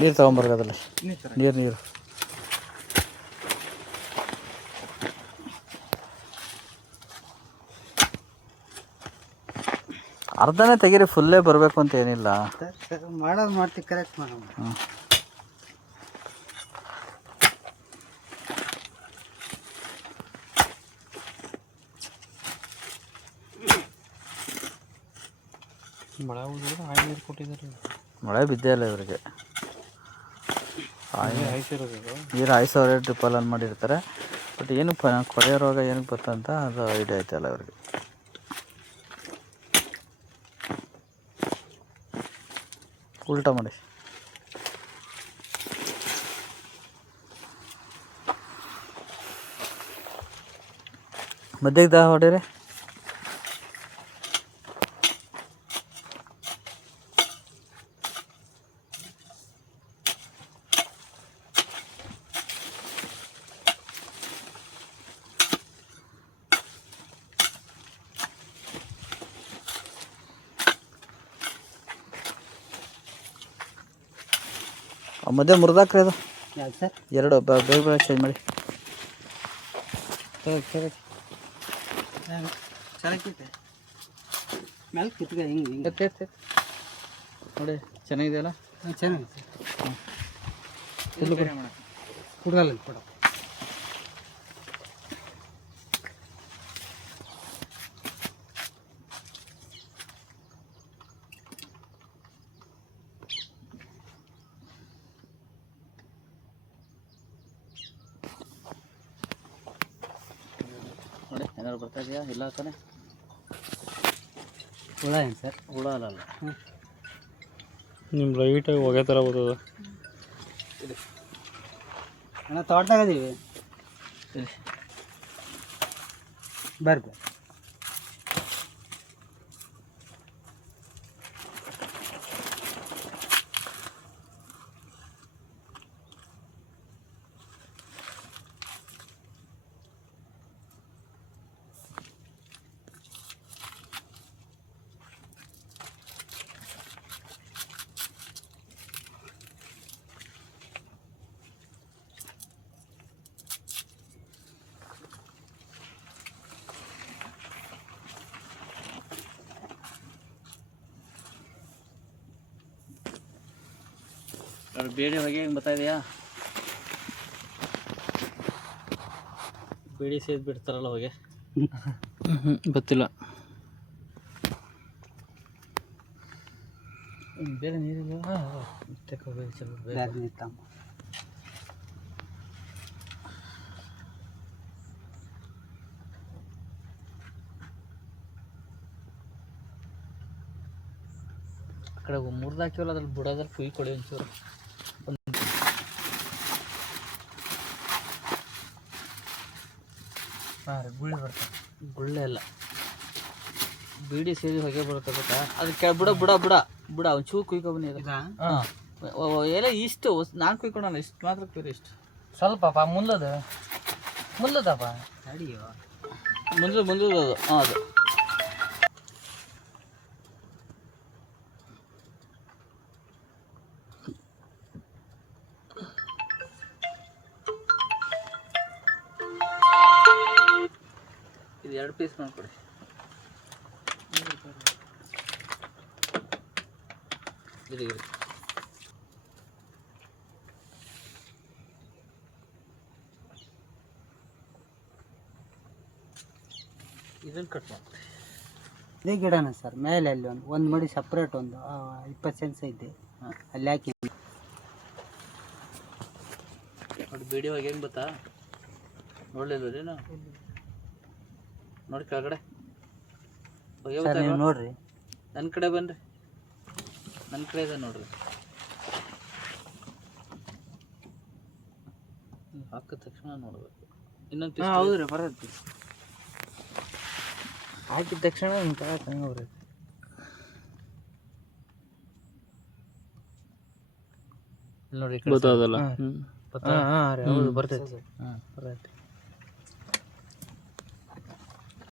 ನೀರು ತೊಗೊಂಬರ್ಗದಲ್ಲ ನೀರು ಅರ್ಧನೇ ತೆಗೀರಿ, ಫುಲ್ಲೇ ಬರಬೇಕು ಅಂತ ಏನಿಲ್ಲ. ಮಾಡೋದು ಮಾಡ್ತೀವಿ, ಕರೆಕ್ಟ್ ಮಾಡೋಣ. ಮಳೆ ಬಿದ್ದೇ ಇಲ್ಲ ಇವರಿಗೆ. ನೀರು ಹಾಯಿಸೋರೆ ಟ್ರಿಪ್ಪಲ್ ಆನ್ ಮಾಡಿರ್ತಾರೆ. ಬಟ್ ಏನಪ್ಪ ಕೊರೆಯೋ ರೋಗ ಏನಕ್ಕೆ ಬರ್ತಂತ ಅದು ಐಡಿಯಾ ಆಯ್ತಲ್ಲ ಇವ್ರಿಗೆ. ಉಲ್ಟಾ ಮಾಡಿ ಮಧ್ಯಕ್ಕೆ ಹೊಡೀರಿ. ಮಧ್ಯೆ ಮುರಿದಾಕ್ರಿ ಅದು. ಯಾಕೆ ಸರ್? ಎರಡು ಬೇಗ ಬೇಗ ಚೇಂಜ್ ಮಾಡಿ. ಚೆನ್ನಾಗಿದೆ ಮೇಲೆ ಕಿತ್ಕ ಹಿಂಗೆ ನೋಡಿ, ಚೆನ್ನಾಗಿದೆಯಲ್ಲ. ಚೆನ್ನಾಗಿದೆ ಕುಡ್ದಲ್ಲ ಕೊಡ. ನೋಡಿ ಏನಾದ್ರು ಬರ್ತಾ ಇದೆಯಾ? ಇಲ್ಲ ತಾನೆ. ಹುಳ ಏನು ಸರ್? ಹುಳ ಅಲ್ಲ. ನಿಮ್ಮ ಲೈಟಾಗಿ ಹೊಗೆ ಥರ ಬರ್ತದೆ. ಅಣ್ಣ ತೋಟದಾಗದೀವಿ ಬರ್ರಿ. ಬೇಡಿ ಹೊಗೆ ಹೆಂಗೆ ಬರ್ತಾ ಇದೆಯಾ? ಬೇಡಿ ಸೇದ್ ಬಿಡ್ತಾರಲ್ಲ ಹೊಗೆ. ಗೊತ್ತಿಲ್ಲ. ಬೇರೆ ನೀರಿಲ್ಲ. ತಗೋಬೇಕು ಚಲೋ ನೀರು ಆ ಕಡೆ ಮುರಿದಾಕಿವಲ್ಲ, ಅದ್ರಲ್ಲಿ ಬುಡದಲ್ಲಿ ಕುಯ್ ಕೊಡಿ ಒಂಚೂರು. ಹಾಂ ರೀ, ಗುಳ್ಳೆ ಬರ್ತದೆ. ಗುಳ್ಳೆ ಎಲ್ಲ ಬೀಡಿ ಸೇರಿ ಹೊಗೆ ಬರುತ್ತೆ ಗೊತ್ತಾ? ಅದಕ್ಕೆ ಬುಡ ಬುಡ ಬುಡ ಬುಡ ಒಂಚೂರು ಕುಯ್ಕೊಬನ್ನಿ. ಹಾಂ, ಎಲ್ಲ ಇಷ್ಟು ನಾನು ಕುಯ್ಕೊಳಲ್ಲ, ಇಷ್ಟು ಮಾತ್ರ ಕುಯ್ರಿ. ಇಷ್ಟು ಸ್ವಲ್ಪಪ್ಪ ಮುಲ್ಲದಪ್ಪ ಅಡಿಯೋ ಮುಂದೆ ಅದು. ಹಾಂ, ಅದು ಇದು 2 ಪೀಸ್ ಮಾಡ್ಕೊಡಿ. ಇದು ಇದನ್ನು ಕಟ್ ಮಾಡ್ತೀವಿ. ಇದೇ ಗಿಡನ ಸರ್, ಮೇಲೆ ಅಲ್ಲಿ ಒಂದು ಮಡಿ ಸಪ್ರೇಟ್ ಒಂದು 20 ಸೆನ್ಸ್ ಐತೆ, ಅಲ್ಲಿ ಹಾಕಿ ನೋಡಿ. ವಿಡಿಯೋ ಹೆಂಗೆ ಗೊತ್ತಾ? ನೋಡಲಿಲ್ಲ ನಾವು. ನೋಡಿ ಕೆಳಗಡೆ ನೀವು ನೋಡ್ರಿ. ನನ್ನ ಕಡೆ ಬನ್ನಿರಿ, ನನ್ನ ಕಡೆ ಇದೆ ನೋಡ್ರಿ. ಹಾಕಿದ ತಕ್ಷಣ ನೋಡ್ಬೇಕು. ಇನ್ನೊಂದು ಪೀಸ್. ಹೌದು ರೀ, ಬರುತ್ತೆ. ಹಾಕಿದ ತಕ್ಷಣ ಒಂದು ಕಾಳು ಹಂಗೆ ಬರುತ್ತೆ. ನೋಡಿ ಗೊತ್ತಾದಲ್ಲ. ಹಾಂ ರೀ, ಹೌದು ಬರ್ತೈತಿ. ಹಾಂ ಬರುತ್ತೆ.